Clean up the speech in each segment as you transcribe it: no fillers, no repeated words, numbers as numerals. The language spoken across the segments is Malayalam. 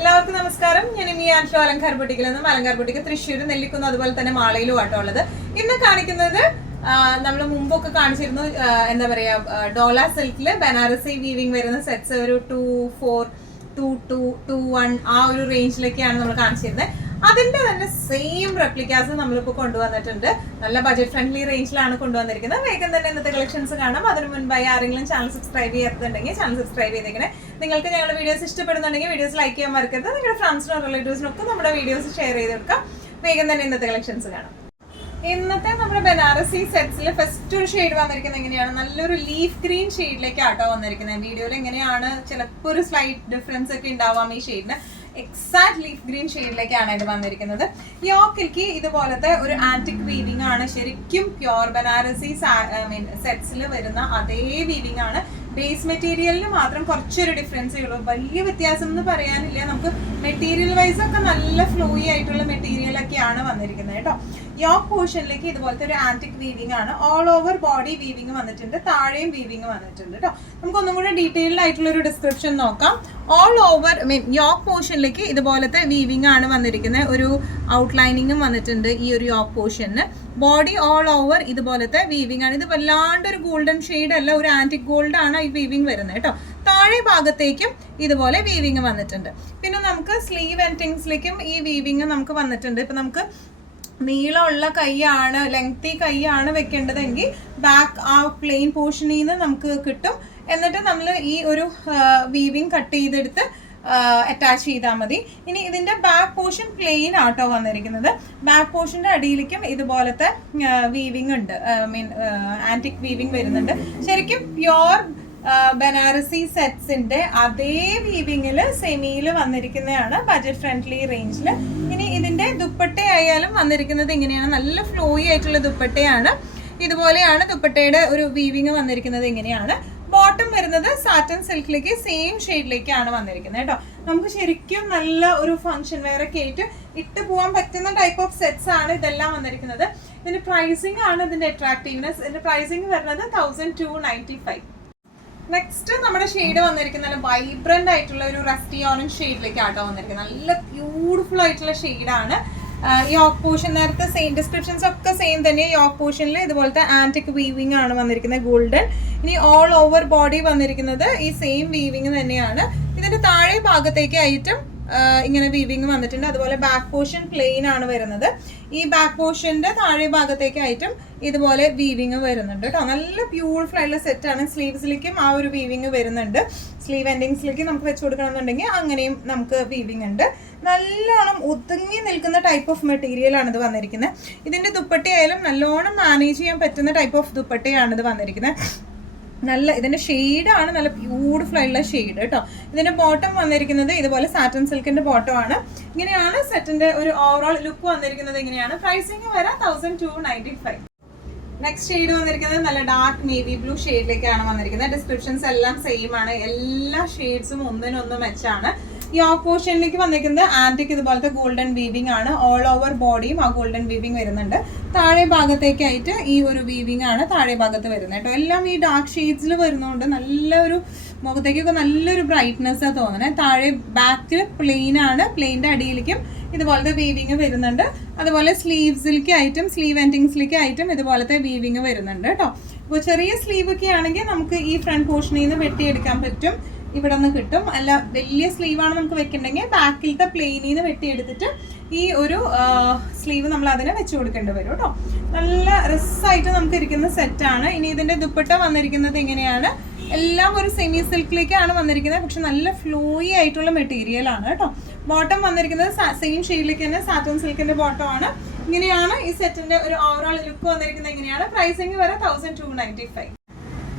എല്ലാവർക്കും നമസ്കാരം. ഞാൻ ഇനി ആൻഷോ അലങ്കാർ ബുട്ടിക്കിൽ നിന്നും അലങ്കാർ ബുട്ടിക്ക് തൃശ്ശൂർ നെല്ലിക്കുന്ന് അതുപോലെ തന്നെ മാളയിലും ആട്ടോ ഉള്ളത്. ഇന്ന് കാണിക്കുന്നത് നമ്മൾ മുമ്പൊക്കെ കാണിച്ചിരുന്നു, എന്താ പറയാ, ഡോല സിൽക്കില് ബനാറസി വീവിങ് വരുന്ന സെറ്റ്സ് ഒരു 2-4, 2-2, 2-1 ആ ഒരു റേഞ്ചിലേക്കാണ് നമ്മൾ കാണിച്ചിരുന്നത്. അതിന്റെ തന്നെ സെയിം റെപ്ലിക്കാസ് നമ്മളിപ്പോൾ കൊണ്ടുവന്നിട്ടുണ്ട്. നല്ല ബജറ്റ് ഫ്രണ്ട്ലി റേഞ്ചിലാണ് കൊണ്ടുവന്നിരിക്കുന്നത്. വേഗം തന്നെ ഇന്നത്തെ കളക്ഷൻസ് കാണാം. അതിന് മുൻപായി ആരെങ്കിലും ചാനൽ സബ്സ്ക്രൈബ് ചെയ്യാത്തുണ്ടെങ്കിൽ ചാനൽ സബ്സ്ക്രൈബ് ചെയ്തേക്കണേ. നിങ്ങൾക്ക് ഞങ്ങളുടെ വീഡിയോസ് ഇഷ്ടപ്പെടുന്നുണ്ടെങ്കിൽ വീഡിയോസ് ലൈക്ക് ചെയ്യാൻ മറക്കരുത്. നിങ്ങളുടെ ഫ്രണ്ട്സിനും റിലേറ്റീവ്സിനും ഒക്കെ നമ്മുടെ വീഡിയോസ് ഷെയർ ചെയ്ത് കൊടുക്കാം. വേഗം തന്നെ ഇന്നത്തെ കളക്ഷൻസ് കാണാം. ഇന്നത്തെ നമ്മുടെ ബനാറസി സെറ്റ്സിൽ ഫസ്റ്റ് ഒരു ഷെയ്ഡ് വന്നിരിക്കുന്നത് എങ്ങനെയാണ്, നല്ലൊരു ലീഫ് ഗ്രീൻ ഷെയ്ഡിലേക്ക് ആട്ടോ വന്നിരിക്കുന്നത്. വീഡിയോയിൽ എങ്ങനെയാണ് ചിലപ്പോൾ ഒരു സ്ലൈറ്റ് ഡിഫറൻസ് ഒക്കെ ഉണ്ടാവാം ഈ ഷെയ്ഡിന്. എക്സാക്ട് ലീഫ് ഗ്രീൻ ഷെയ്ഡിലേക്കാണ് ഇത് വന്നിരിക്കുന്നത്. യോക്കിലേക്ക് ഇതുപോലത്തെ ഒരു ആന്റിക് വീവിംഗ് ആണ്. ശരിക്കും പ്യോർ ബനാറസി സെറ്റ്സിൽ വരുന്ന അതേ വീവിംഗ് ആണ്. ബേസ് മെറ്റീരിയലിന് മാത്രം കുറച്ചൊരു ഡിഫറൻസേ ഉള്ളൂ. വലിയ വ്യത്യാസം എന്ന് പറയാനില്ല. നമുക്ക് മെറ്റീരിയൽ വൈസ് ഒക്കെ നല്ല ഫ്ലോയി ആയിട്ടുള്ള മെറ്റീരിയൽ ഒക്കെയാണ് വന്നിരിക്കുന്നത് കേട്ടോ. യോക്ക് പോർഷനിലേക്ക് ഇതുപോലത്തെ ഒരു ആന്റിക് വീവിംഗ് ആണ്. ഓൾ ഓവർ ബോഡി വീവിംഗ് വന്നിട്ടുണ്ട്, താഴെയും വീവിംഗ് വന്നിട്ടുണ്ട് കേട്ടോ. നമുക്കൊന്നും കൂടെ ഡീറ്റെയിൽഡ് ആയിട്ടുള്ള ഒരു ഡിസ്ക്രിപ്ഷൻ നോക്കാം. ഓൾ ഓവർ യോക്ക് പോർഷനിലേക്ക് ഇതുപോലത്തെ വീവിംഗ് ആണ് വന്നിരിക്കുന്നത്. ഒരു ഔട്ട്ലൈനിങ്ങും വന്നിട്ടുണ്ട് ഈ ഒരു യോക്ക് പോർഷന്. ബോഡി ഓൾ ഓവർ ഇതുപോലത്തെ വീവിംഗ് ആണ്. ഇത് വല്ലാണ്ട് ഒരു ഗോൾഡൻ ഷെയ്ഡ് അല്ല, ഒരു ആന്റിക് ഗോൾഡ് ആണ് ഈ വീവിംഗ് വരുന്നത് കേട്ടോ. താഴെ ഭാഗത്തേക്കും ഇതുപോലെ വീവിംഗ് വന്നിട്ടുണ്ട്. പിന്നെ നമുക്ക് സ്ലീവ് എൻഡിങ്സിലേക്കും ഈ വീവിംഗ് നമുക്ക് വന്നിട്ടുണ്ട്. ഇപ്പൊ നമുക്ക് നീളമുള്ള കൈയാണ്, ലെങ്തി കൈയാണ് വെക്കേണ്ടതെങ്കിൽ ബാക്ക് ആ പ്ലെയിൻ പോർഷനിൽ നിന്ന് നമുക്ക് കിട്ടും. എന്നിട്ട് നമ്മൾ ഈ ഒരു വീവിംഗ് കട്ട് ചെയ്തെടുത്ത് അറ്റാച്ച് ചെയ്താൽ മതി. ഇനി ഇതിന്റെ ബാക്ക് പോർഷൻ പ്ലെയിൻ ആട്ടോ വന്നിരിക്കുന്നത്. ബാക്ക് പോർഷന്റെ അടിയിലേക്കും ഇതുപോലത്തെ വീവിംഗ് ഉണ്ട്, ആന്റിക് വീവിംഗ് വരുന്നുണ്ട്. ശരിക്കും പ്യോർ ബനാറസി സെറ്റ്സിന്റെ അതേ വീവിങ്ങില് സെമിയില് വന്നിരിക്കുന്നതാണ്, ബജറ്റ് ഫ്രണ്ട്ലി റേഞ്ചില്. ഇനി ഇതിന്റെ ദുപ്പട്ടയായാലും വന്നിരിക്കുന്നത് ഇങ്ങനെയാണ്. നല്ല ഫ്ലോയി ആയിട്ടുള്ള ദുപ്പട്ടയാണ്. ഇതുപോലെയാണ് ദുപ്പട്ടയുടെ ഒരു വീവിങ് വന്നിരിക്കുന്നത്. ഇങ്ങനെയാണ്. ബോട്ടം വരുന്നത് സാറ്റൻ സിൽക്കിലേക്ക് സെയിം ഷെയ്ഡിലേക്കാണ് വന്നിരിക്കുന്നത് കേട്ടോ. നമുക്ക് ശരിക്കും നല്ല ഒരു ഫംഗ്ഷൻ വെയർ ഒക്കെ ആയിട്ട് ഇട്ട് പോകാൻ പറ്റുന്ന ടൈപ്പ് ഓഫ് സെറ്റ്സ് ആണ് ഇതെല്ലാം വന്നിരിക്കുന്നത്. ഇതിന്റെ പ്രൈസിംഗ് ആണ് ഇതിന്റെ അട്രാക്റ്റീവ്നെസ്. ഇതിന്റെ പ്രൈസിംഗ് വരുന്നത് 1295. നെക്സ്റ്റ് നമ്മുടെ ഷെയ്ഡ് വന്നിരിക്കുന്നത് വൈബ്രന്റ് ആയിട്ടുള്ള ഒരു റസ്റ്റി ഓറഞ്ച് ഷെയ്ഡിലേക്ക് ആട്ടോ വന്നിരിക്കുന്നത്. നല്ല ബ്യൂട്ടിഫുൾ ആയിട്ടുള്ള ഷെയ്ഡാണ്. യോക്ക് പോർഷൻ നേരത്തെ സെയിം ഡിസ്ക്രിപ്ഷൻസ് ഒക്കെ സെയിം തന്നെ. യോക്ക് പോർഷനിൽ ഇതുപോലത്തെ ആന്റിക് വീവിംഗ് ആണ് വന്നിരിക്കുന്നത്, ഗോൾഡൻ. ഇനി ഓൾ ഓവർ ബോഡി വന്നിരിക്കുന്നത് ഈ സെയിം വീവിംഗ് തന്നെയാണ്. ഇതിന്റെ താഴെ ഭാഗത്തേക്ക് ആയിട്ടും ഇങ്ങനെ വീവിംഗ് വന്നിട്ടുണ്ട്. അതുപോലെ ബാക്ക് പോർഷൻ പ്ലെയിൻ ആണ് വരുന്നത്. ഈ ബാക്ക് പോർഷന്റെ താഴെ ഭാഗത്തേക്കായിട്ടും ഇതുപോലെ വീവിംഗ് വരുന്നുണ്ട് കേട്ടോ. നല്ല ബ്യൂട്ടിഫുൾ ആയിട്ടുള്ള സെറ്റ് ആണ്. സ്ലീവ്സിലേക്കും ആ ഒരു വീവിംഗ് വരുന്നുണ്ട്. സ്ലീവ് എൻഡിങ്സിലേക്ക് നമുക്ക് വെച്ച് കൊടുക്കണമെന്നുണ്ടെങ്കിൽ അങ്ങനെയും നമുക്ക് വീവിംഗ് ഉണ്ട്. നല്ലോണം ഒതുങ്ങി നിൽക്കുന്ന ടൈപ്പ് ഓഫ് മെറ്റീരിയൽ ആണ് ഇത് വന്നിരിക്കുന്നത്. ഇതിന്റെ ദുപ്പട്ടയായാലും നല്ലോണം മാനേജ് ചെയ്യാൻ പറ്റുന്ന ടൈപ്പ് ഓഫ് ദുപ്പട്ടയാണ് ഇത് വന്നിരിക്കുന്നത്. നല്ല ഇതിന്റെ ഷെയ്ഡാണ്, നല്ല ബ്യൂട്ടിഫുൾ ആയിട്ടുള്ള ഷെയ്ഡ് കേട്ടോ. ഇതിന്റെ ബോട്ടം വന്നിരിക്കുന്നത് ഇതുപോലെ സാറ്റൻ സിൽക്കിന്റെ ബോട്ടം ആണ്. ഇങ്ങനെയാണ് സെറ്റിന്റെ ഒരു ഓവറോൾ ലുക്ക് വന്നിരിക്കുന്നത്. ഇങ്ങനെയാണ്. പ്രൈസിങ് വരാം 1295. നെക്സ്റ്റ് ഷെയ്ഡ് വന്നിരിക്കുന്നത് നല്ല ഡാർക്ക് നേവി ബ്ലൂ ഷെയ്ഡിലേക്കാണ് വന്നിരിക്കുന്നത്. ഡിസ്ക്രിപ്ഷൻസ് എല്ലാം സെയിം ആണ്. എല്ലാ ഷെയ്ഡ്സും ഒന്നിനൊന്ന് മെച്ചാണ്. ഈ യോക്ക് പോർഷനിലേക്ക് വന്നിരിക്കുന്നത് ആന്റിക് ഇതുപോലത്തെ ഗോൾഡൻ വീവിംഗ് ആണ്. ഓൾ ഓവർ ബോഡിയും ആ ഗോൾഡൻ വീവിംഗ് വരുന്നുണ്ട്. താഴെ ഭാഗത്തേക്കായിട്ട് ഈ ഒരു വീവിംഗ് ആണ് താഴെ ഭാഗത്ത് വരുന്നത് കേട്ടോ. എല്ലാം ഈ ഡാർക്ക് ഷെയ്ഡ്സിൽ വരുന്നതുകൊണ്ട് നല്ലൊരു മുഖത്തേക്കൊക്കെ നല്ലൊരു ബ്രൈറ്റ്നെസ് തോന്നുന്നത്. താഴെ ബാക്ക് പ്ലെയിൻ ആണ്. പ്ലെയിൻ്റെ അടിയിലേക്കും ഇതുപോലത്തെ വീവിങ് വരുന്നുണ്ട്. അതുപോലെ സ്ലീവ്സിലേക്കായിട്ടും സ്ലീവ് എൻഡിങ്സിലേക്കായിട്ടും ഇതുപോലത്തെ വീവിങ് വരുന്നുണ്ട് കേട്ടോ. ഇപ്പോൾ ചെറിയ സ്ലീവ് ഒക്കെ ആണെങ്കിൽ നമുക്ക് ഈ ഫ്രണ്ട് പോർഷനിൽ നിന്ന് വെട്ടിയെടുക്കാൻ പറ്റും. ഇവിടെ നിന്ന് കിട്ടും. അല്ല വലിയ സ്ലീവാണ് നമുക്ക് വെക്കണ്ടെങ്കിൽ ബാക്കിലത്തെ പ്ലെയിനിൽ നിന്ന് വെട്ടിയെടുത്തിട്ട് ഈ ഒരു സ്ലീവ് നമ്മൾ അതിനെ വെച്ച് കൊടുക്കേണ്ടി വരും കേട്ടോ. നല്ല റിസ്സായിട്ട് നമുക്ക് ഇരിക്കുന്ന സെറ്റാണ്. ഇനി ഇതിന്റെ ദുപ്പട്ട വന്നിരിക്കുന്നത് ഇങ്ങനെയാണ്. എല്ലാം ഒരു സെമി സിൽക്കിലേക്കാണ് വന്നിരിക്കുന്നത്. പക്ഷെ നല്ല ഫ്ലോയി ആയിട്ടുള്ള മെറ്റീരിയൽ ആണ് കേട്ടോ. ബോട്ടം വന്നിരിക്കുന്നത് സെയിം ഷെയ്ഡിലേക്ക് തന്നെ സാറ്റൻ സിൽക്കിന്റെ ബോട്ടം ആണ്. ഇങ്ങനെയാണ് ഈ സെറ്റിന്റെ ഒരു ഓവറോൾ ലുക്ക് വന്നിരിക്കുന്നത്. ഇങ്ങനെയാണ്. പ്രൈസിംഗ് വരെ 1295.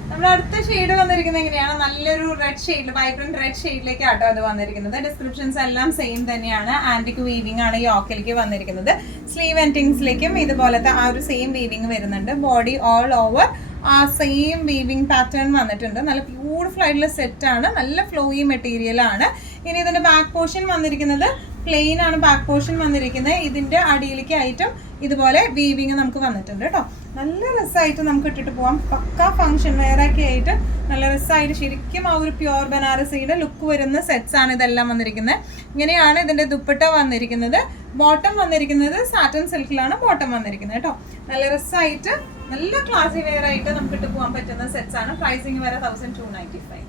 നമ്മുടെ അടുത്ത ഷെയ്ഡ് വന്നിരിക്കുന്നത് എങ്ങനെയാണ്, നല്ലൊരു റെഡ് ഷെയ്ഡിൽ, വൈബ്രന്റ് റെഡ് ഷെയ്ഡിലേക്ക് ആട്ടോ അത് വന്നിരിക്കുന്നത്. ഡിസ്ക്രിപ്ഷൻസ് എല്ലാം സെയിം തന്നെയാണ്. ആന്റിക് വീവിംഗ് ആണ് യോക്കിലേക്ക് വന്നിരിക്കുന്നത്. സ്ലീവ് എൻഡിങ്സിലേക്കും ഇതുപോലത്തെ ആ ഒരു സെയിം വീവിംഗ് വരുന്നുണ്ട്. ബോഡി ഓൾ ഓവർ ആ സെയിം വീവിംഗ് പാറ്റേൺ വന്നിട്ടുണ്ട്. നല്ല ബ്യൂട്ടിഫുൾ ആയിട്ടുള്ള സെറ്റ് ആണ്. നല്ല ഫ്ലോയി മെറ്റീരിയൽ ആണ്. ഇനി ഇതിന്റെ ബാക്ക് പോർഷൻ വന്നിരിക്കുന്നത് പ്ലെയിൻ ആണ്. ബാക്ക് പോർഷൻ വന്നിരിക്കുന്നത് ഇതിന്റെ അടിയിലേക്കായിട്ടും ഇതുപോലെ വീവിങ് നമുക്ക് വന്നിട്ടുണ്ട് കേട്ടോ. നല്ല രസമായിട്ട് നമുക്ക് ഇട്ടിട്ട് പോവാം. പക്കാ ഫംഗ്ഷൻ വെയറൊക്കെ ആയിട്ട് നല്ല രസമായിട്ട് ശരിക്കും ആ ഒരു പ്യുവർ ബനാറസിയുടെ ലുക്ക് വരുന്ന സെറ്റ്സ് ആണ് ഇതെല്ലാം വന്നിരിക്കുന്നത്. ഇങ്ങനെയാണ് ഇതിന്റെ ദുപ്പട്ട വന്നിരിക്കുന്നത്. ബോട്ടം വന്നിരിക്കുന്നത് സാറ്റൻ സിൽക്കിലാണ് ബോട്ടം വന്നിരിക്കുന്നത് കേട്ടോ. നല്ല രസമായിട്ട് നല്ല ക്ലാസി വെയർ ആയിട്ട് നമുക്ക് ഇട്ട് പോകാൻ പറ്റുന്ന സെറ്റ്സ് ആണ്. പ്രൈസിങ് വരെ 1295.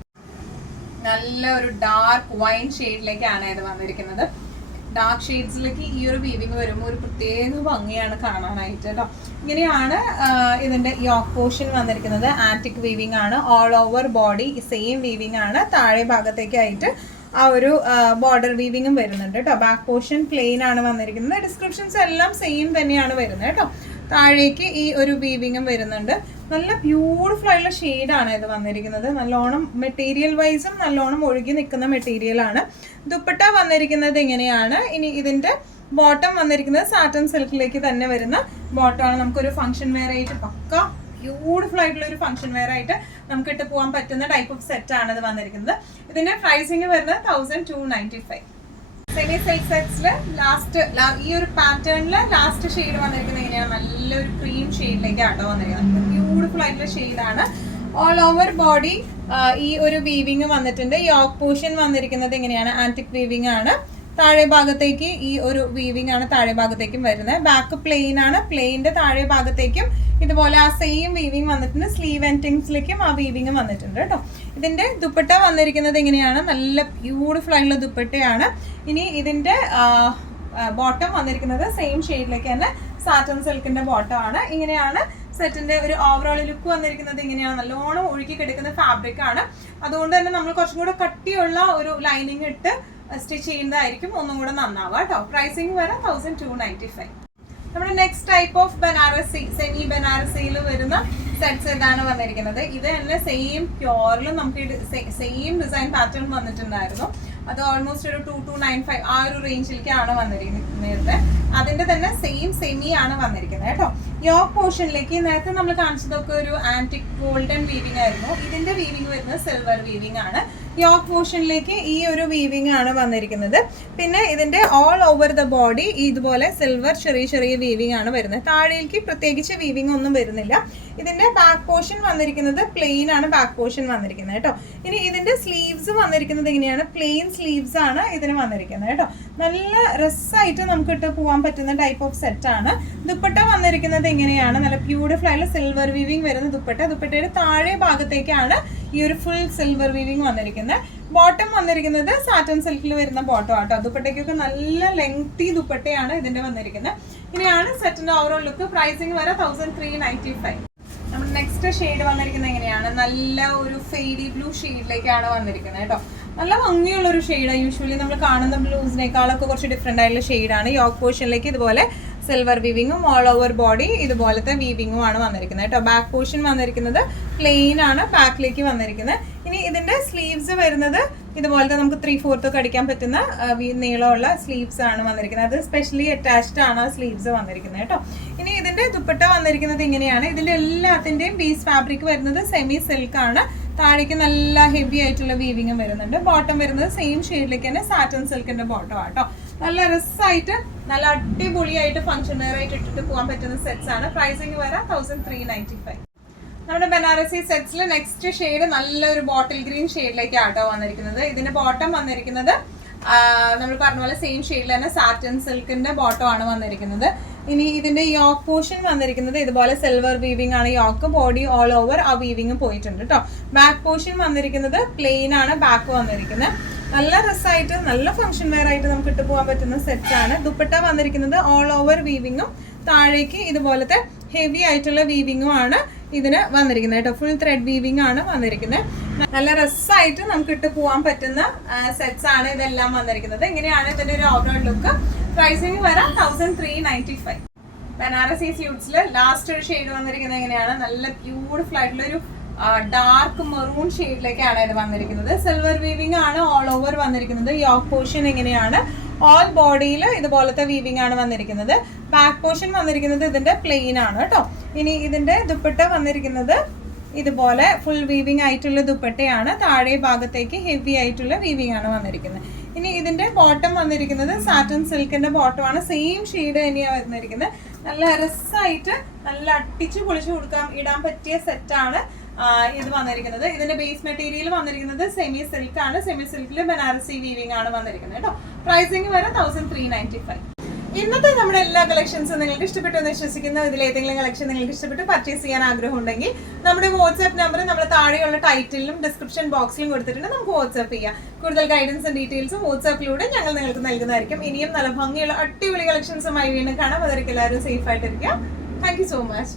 നല്ല ഒരു ഡാർക്ക് വൈൻ ഷെയ്ഡിലേക്കാണ് ഇത് വന്നിരിക്കുന്നത്. ഡാർക്ക് ഷെയ്ഡ്സിലേക്ക് ഈ ഒരു വീവിങ് വരുമ്പോൾ ഒരു പ്രത്യേക ഭംഗിയാണ് കാണാനായിട്ട് കേട്ടോ. ഇങ്ങനെയാണ് ഇതിന്റെ യോക്ക് പോർഷൻ വന്നിരിക്കുന്നത്. ആന്റിക് വീവിങ് ആണ്. All over body same weaving ആണ്. താഴെ ഭാഗത്തേക്കായിട്ട് ആ ഒരു ബോർഡർ വീവിങ്ങും വരുന്നുണ്ട് കേട്ടോ. ബാക്ക് പോർഷൻ പ്ലെയിൻ ആണ് വന്നിരിക്കുന്നത്. ഡിസ്ക്രിപ്ഷൻസ് എല്ലാം സെയിം തന്നെയാണ് വരുന്നത് കേട്ടോ. താഴേക്ക് ഈ ഒരു വീവിങ്ങും വരുന്നുണ്ട്. നല്ല ബ്യൂട്ടിഫുൾ ആയിട്ടുള്ള ഷെയ്ഡാണ് ഇത് വന്നിരിക്കുന്നത്. നല്ലോണം മെറ്റീരിയൽ വൈസും നല്ലോണം ഒഴുകി നിൽക്കുന്ന മെറ്റീരിയൽ ആണ്. ദുപ്പട്ട വന്നിരിക്കുന്നത് ഇങ്ങനെയാണ്. ഇനി ഇതിന്റെ ബോട്ടം വന്നിരിക്കുന്നത് സാറ്റൻ സിൽക്കിലേക്ക് തന്നെ വരുന്ന ബോട്ടമാണ്. നമുക്കൊരു ഫംഗ്ഷൻ വെയർ ആയിട്ട് പക്ക ബ്യൂട്ടിഫുൾ ആയിട്ടുള്ള ഒരു ഫംഗ്ഷൻ വെയർ ആയിട്ട് നമുക്ക് ഇട്ട് പോകാൻ പറ്റുന്ന ടൈപ്പ് ഓഫ് സെറ്റ് ആണ് ഇത് വന്നിരിക്കുന്നത്. ഇതിന്റെ പ്രൈസിങ് വരുന്നത് 1295. സെമി സിൽക്ക് സെറ്റ്സില് ലാസ്റ്റ് ഈ ഒരു പാറ്റേണില് ലാസ്റ്റ് ഷെയ്ഡ് വന്നിരിക്കുന്നത് എങ്ങനെയാണ്? നല്ലൊരു ക്രീം ഷെയ്ഡിലേക്ക് ആട്ടോ വന്നിരിക്കുന്നത്. ബ്യൂട്ടിഫുൾ ആയിട്ടുള്ള ഷെയ്ഡാണ്. ഓൾ ഓവർ ബോഡി ഈ ഒരു വീവിങ് വന്നിട്ടുണ്ട്. യോക്ക് പോർഷൻ വന്നിരിക്കുന്നത് എങ്ങനെയാണ്? ആന്റിക് വീവിങ് ആണ്. താഴെ ഭാഗത്തേക്ക് ഈ ഒരു വീവിങ് ആണ് താഴെ ഭാഗത്തേക്കും വരുന്നത്. ബാക്ക് പ്ലെയിൻ ആണ്. പ്ലെയിന്റെ താഴെ ഭാഗത്തേക്കും ഇതുപോലെ ആ സെയിം വീവിങ് വന്നിട്ടുണ്ട്. സ്ലീവ് എൻഡിങ്സിലേക്കും ആ വീവിങ് വന്നിട്ടുണ്ട് കേട്ടോ. ഇതിന്റെ ദുപ്പട്ട വന്നിരിക്കുന്നത് എങ്ങനെയാണ്? നല്ല ബ്യൂട്ടിഫുൾ ആയിട്ടുള്ള ദുപ്പട്ടയാണ്. ഇനി ഇതിന്റെ ബോട്ടം വന്നിരിക്കുന്നത് സെയിം ഷെയ്ഡിലേക്ക് തന്നെ സാറ്റൻ സിൽക്കിന്റെ ബോട്ടം ആണ്. ഇങ്ങനെയാണ് സെറ്റിന്റെ ഒരു ഓവറോൾ ലുക്ക് വന്നിരിക്കുന്നത്. ഇങ്ങനെയാണ് നല്ലോണം ഒഴുകി കിടക്കുന്ന ഫാബ്രിക് ആണ്. അതുകൊണ്ട് തന്നെ നമ്മൾ കുറച്ചും കൂടെ കട്ടിയുള്ള ഒരു ലൈനിങ് ഇട്ട് സ്റ്റിച്ച് ചെയ്യുന്നതായിരിക്കും ഒന്നും കൂടെ നന്നാവുക കേട്ടോ. പ്രൈസിങ് വരെ 1295. നമ്മുടെ next type of Banarasi semi ബനാറസിയിൽ വരുന്ന സെറ്റ്സ് ഇതാണ് വന്നിരിക്കുന്നത്. ഇത് തന്നെ സെയിം പ്യോറിലും നമുക്ക് സെയിം ഡിസൈൻ പാറ്റേൺ വന്നിട്ടുണ്ടായിരുന്നു. അത് ഓൾമോസ്റ്റ് ഒരു 2295 ആ ഒരു റേഞ്ചിലേക്കാണ് വന്നിരിക്കുന്നത്. അതിന്റെ തന്നെ സെയിം സെമി ആണ് വന്നിരിക്കുന്നത് കേട്ടോ. യോക്ക് പോർഷനിലേക്ക് നേരത്തെ നമ്മൾ കാണിച്ചതൊക്കെ ഒരു ആന്റിക് ഗോൾഡൻ വീവിംഗ് ആയിരുന്നു. ഇതിന്റെ വീവിംഗ് വരുന്നത് സിൽവർ വീവിംഗ് ആണ്. യോക്ക് പോർഷനിലേക്ക് ഈ ഒരു വീവിംഗ് ആണ് വന്നിരിക്കുന്നത്. പിന്നെ ഇതിന്റെ ഓൾ ഓവർ ദ ബോഡി ഇതുപോലെ സിൽവർ ചെറിയ ചെറിയ വീവിംഗ് ആണ് വരുന്നത്. താഴേക്ക് പ്രത്യേകിച്ച് വീവിംഗ് ഒന്നും വരുന്നില്ല. ഇതിന്റെ ബാക്ക് പോർഷൻ വന്നിരിക്കുന്നത് പ്ലെയിൻ ആണ്. ബാക്ക് പോർഷൻ വന്നിരിക്കുന്നത് കേട്ടോ. ഇനി ഇതിന്റെ സ്ലീവ്സ് വന്നിരിക്കുന്നത് എങ്ങനെയാണ്? പ്ലെയിൻ സ്ലീവ്സ് ആണ് ഇതിന് വന്നിരിക്കുന്നത് കേട്ടോ. നല്ല രസമായിട്ട് നമുക്ക് ഇട്ട് പോകാൻ പറ്റുന്ന ടൈപ്പ് ഓഫ് സെറ്റ് ആണ്. ദുപ്പട്ട വന്നിരിക്കുന്നത് എങ്ങനെയാണ്? നല്ല ബ്യൂട്ടിഫുൾ ആയിട്ടുള്ള സിൽവർ വീവിംഗ് വരുന്ന ദുപ്പട്ട. ദുപ്പട്ടയുടെ താഴെ ഭാഗത്തേക്കാണ് ഈ ഒരു ഫുൾ സിൽവർ വീവിംഗ് വന്നിരിക്കുന്നത്. ബോട്ടം വന്നിരിക്കുന്നത് സാറ്റൻ സിൽക്കിൽ വരുന്ന ബോട്ടം ആട്ടോ. ദുപ്പട്ടയ്ക്കൊക്കെ നല്ല ലെങ്തി ദുപ്പട്ടയാണ് ഇതിന്റെ വന്നിരിക്കുന്നത്. ഇങ്ങനെയാണ് സെറ്റിന്റെ ഓവറോൾ ലുക്ക്. പ്രൈസിങ് വരെ 1395. നമ്മുടെ നെക്സ്റ്റ് ഷെയ്ഡ് വന്നിരിക്കുന്നത് എങ്ങനെയാണ്? നല്ല ഒരു ഫെയ്ഡി ബ്ലൂ ഷെയ്ഡിലേക്കാണ് വന്നിരിക്കുന്നത് കേട്ടോ. നല്ല ഭംഗിയുള്ള ഒരു ഷെയ്ഡാണ്. യൂഷ്വലി നമ്മൾ കാണുന്ന ബ്ലൂസിനേക്കാളൊക്കെ കുറച്ച് ഡിഫറെന്റ് ആയിട്ടുള്ള ഷെയ്ഡാണ്. യോക്ക് പോർഷനിലേക്ക് ഇതുപോലെ സിൽവർ വീവിങ്ങും ഓൾ ഓവർ ബോഡി ഇതുപോലത്തെ വീവിങ്ങും ആണ് വന്നിരിക്കുന്നത് കേട്ടോ. ബാക്ക് പോർഷൻ വന്നിരിക്കുന്നത് പ്ലെയിൻ ആണ്. ബാക്കിലേക്ക് വന്നിരിക്കുന്നത്. ഇനി ഇതിന്റെ സ്ലീവ്സ് വരുന്നത് ഇതുപോലത്തെ നമുക്ക് 3/4 ഒക്കെ അടിക്കാൻ പറ്റുന്ന നീളമുള്ള സ്ലീവ്സ് ആണ് വന്നിരിക്കുന്നത്. അത് സ്പെഷ്യലി അറ്റാച്ച്ഡ് ആണ് ആ സ്ലീവ്സ് വന്നിരിക്കുന്നത് കേട്ടോ. ഇനി ഇതിന്റെ ദുപ്പട്ട വന്നിരിക്കുന്നത് ഇങ്ങനെയാണ്. ഇതിന്റെ എല്ലാത്തിന്റെയും ബീസ് ഫാബ്രിക് വരുന്നത് സെമി സിൽക്ക് ആണ്. താഴേക്ക് നല്ല ഹെവി ആയിട്ടുള്ള വീവിങ്ങും വരുന്നുണ്ട്. ബോട്ടം വരുന്നത് സെയിം ഷെയ്ഡിലേക്ക് തന്നെ സാറ്റൻ സിൽക്കിന്റെ ബോട്ടം ആട്ടോ. നല്ല രസമായിട്ട് നല്ല അടിപൊളിയായിട്ട് ഫംഗ്ഷൻ വെയർ ആയിട്ട് ഇട്ടിട്ട് പോകാൻ പറ്റുന്ന സെറ്റ്സ് ആണ്. പ്രൈസിങ് വരാം 1395. നമ്മുടെ ബനാറസി സെറ്റ്സിൽ നെക്സ്റ്റ് ഷെയ്ഡ് നല്ലൊരു ബോട്ടിൽ ഗ്രീൻ ഷെയ്ഡിലേക്ക് ആട്ടോ വന്നിരിക്കുന്നത്. ഇതിന്റെ ബോട്ടം വന്നിരിക്കുന്നത് നമ്മൾ പറഞ്ഞ പോലെ സെയിം ഷെയ്ഡിൽ തന്നെ സാറ്റൻ സിൽക്കിന്റെ ബോട്ടം ആണ് വന്നിരിക്കുന്നത്. ഇനി ഇതിന്റെ യോക്ക് പോർഷൻ വന്നിരിക്കുന്നത് ഇതുപോലെ സിൽവർ വീവിംഗ് ആണ്. യോക്ക് ബോഡി ഓൾ ഓവർ ആ വീവിംഗ് പോയിട്ടുണ്ട് കേട്ടോ. ബാക്ക് പോർഷൻ വന്നിരിക്കുന്നത് പ്ലെയിൻ ആണ്. ബാക്ക് വന്നിരിക്കുന്നത് നല്ല രസമായിട്ട് നല്ല ഫംഗ്ഷൻ വെയർ ആയിട്ട് നമുക്ക് ഇട്ട് പോകാൻ പറ്റുന്ന സെറ്റ് ആണ്. ദുപ്പട്ട വന്നിരിക്കുന്നത് ഓൾ ഓവർ വീവിങ്ങും താഴേക്ക് ഇതുപോലത്തെ ഹെവി ആയിട്ടുള്ള വീവിങ്ങും ആണ് ഇതിന് വന്നിരിക്കുന്നത് കേട്ടോ. ഫുൾ ത്രെഡ് വീവിംഗ് ആണ് വന്നിരിക്കുന്നത്. നല്ല രസമായിട്ട് നമുക്ക് ഇട്ട് പോകാൻ പറ്റുന്ന സെറ്റ്സ് ആണ് ഇതെല്ലാം വന്നിരിക്കുന്നത്. ഇങ്ങനെയാണ് ഇതിന്റെ ഒരു ഓവറോൾ ലുക്ക്. പ്രൈസിങ് വരാം 1395. ബനാറസി സ്യൂട്ട്സിൽ ലാസ്റ്റ് ഒരു ഷെയ്ഡ് വന്നിരിക്കുന്നത് എങ്ങനെയാണ്? നല്ല ബ്യൂട്ടിഫുൾ ആയിട്ടുള്ള ഒരു ഡാർക്ക് മെറൂൺ ഷെയ്ഡിലേക്കാണ് ഇത് വന്നിരിക്കുന്നത്. സിൽവർ വീവിംഗ് ആണ് ഓൾ ഓവർ വന്നിരിക്കുന്നത്. യോക്ക് പോർഷൻ എങ്ങനെയാണ്? ഓൾ ബോഡിയിൽ ഇതുപോലത്തെ വീവിംഗ് ആണ് വന്നിരിക്കുന്നത്. ബാക്ക് പോർഷൻ വന്നിരിക്കുന്നത് ഇതിന്റെ പ്ലെയിൻ ആണ് കേട്ടോ. ഇനി ഇതിന്റെ ദുപ്പട്ട വന്നിരിക്കുന്നത് ഇതുപോലെ ഫുൾ വീവിംഗ് ആയിട്ടുള്ള ദുപ്പട്ടയാണ്. താഴെ ഭാഗത്തേക്ക് ഹെവി ആയിട്ടുള്ള വീവിംഗ് ആണ് വന്നിരിക്കുന്നത്. ഇനി ഇതിന്റെ ബോട്ടം വന്നിരിക്കുന്നത് സാറ്റൻ സിൽക്കിന്റെ ബോട്ടമാണ്. സെയിം ഷെയ്ഡ് തന്നെയാണ് വന്നിരിക്കുന്നത്. നല്ല രസമായിട്ട് നല്ല അട്ടിച്ച് പൊളിച്ച് കൊടുക്കാൻ ഇടാൻ പറ്റിയ സെറ്റാണ് ഇത് വന്നിരിക്കുന്നത്. ഇതിന്റെ ബേസ് മെറ്റീരിയൽ വന്നിരിക്കുന്നത് സെമി സിൽക്ക് ആണ്. സെമി സിൽക്കിൽ ബനാറസി വീവിംഗ് ആണ് വന്നിരിക്കുന്നത് കേട്ടോ. പ്രൈസിങ് വരെ 1395. ഇന്നത്തെ നമ്മുടെ എല്ലാ കളക്ഷൻസും നിങ്ങൾക്ക് ഇഷ്ടപ്പെട്ടു എന്ന് വിശ്വസിക്കുന്നു. ഇതിൽ ഏതെങ്കിലും കളക്ഷൻ നിങ്ങൾക്ക് ഇഷ്ടപ്പെട്ട് പർച്ചേസ് ചെയ്യാൻ ആഗ്രഹം ഉണ്ടെങ്കിൽ നമ്മുടെ വാട്സ്ആപ്പ് നമ്പർ നമ്മൾ താഴെയുള്ള ടൈറ്റിലും ഡിസ്ക്രിപ്ഷൻ ബോക്സിലും കൊടുത്തിട്ടുണ്ട്. നമുക്ക് വാട്സ്ആപ്പ് ചെയ്യാം. കൂടുതൽ ഗൈഡൻസും ഡീറ്റെയിൽസും വാട്സ്ആപ്പിലൂടെ ഞങ്ങൾ നിങ്ങൾക്ക് നൽകുന്നതായിരിക്കും. ഇനിയും നല്ല ഭംഗിയുള്ള അടിപൊളി കളക്ഷൻസുമായി വീണ്ടും കാണാം. അതൊക്കെ എല്ലാവരും സേഫ് ആയിട്ടിരിക്കുക. Thank you so much.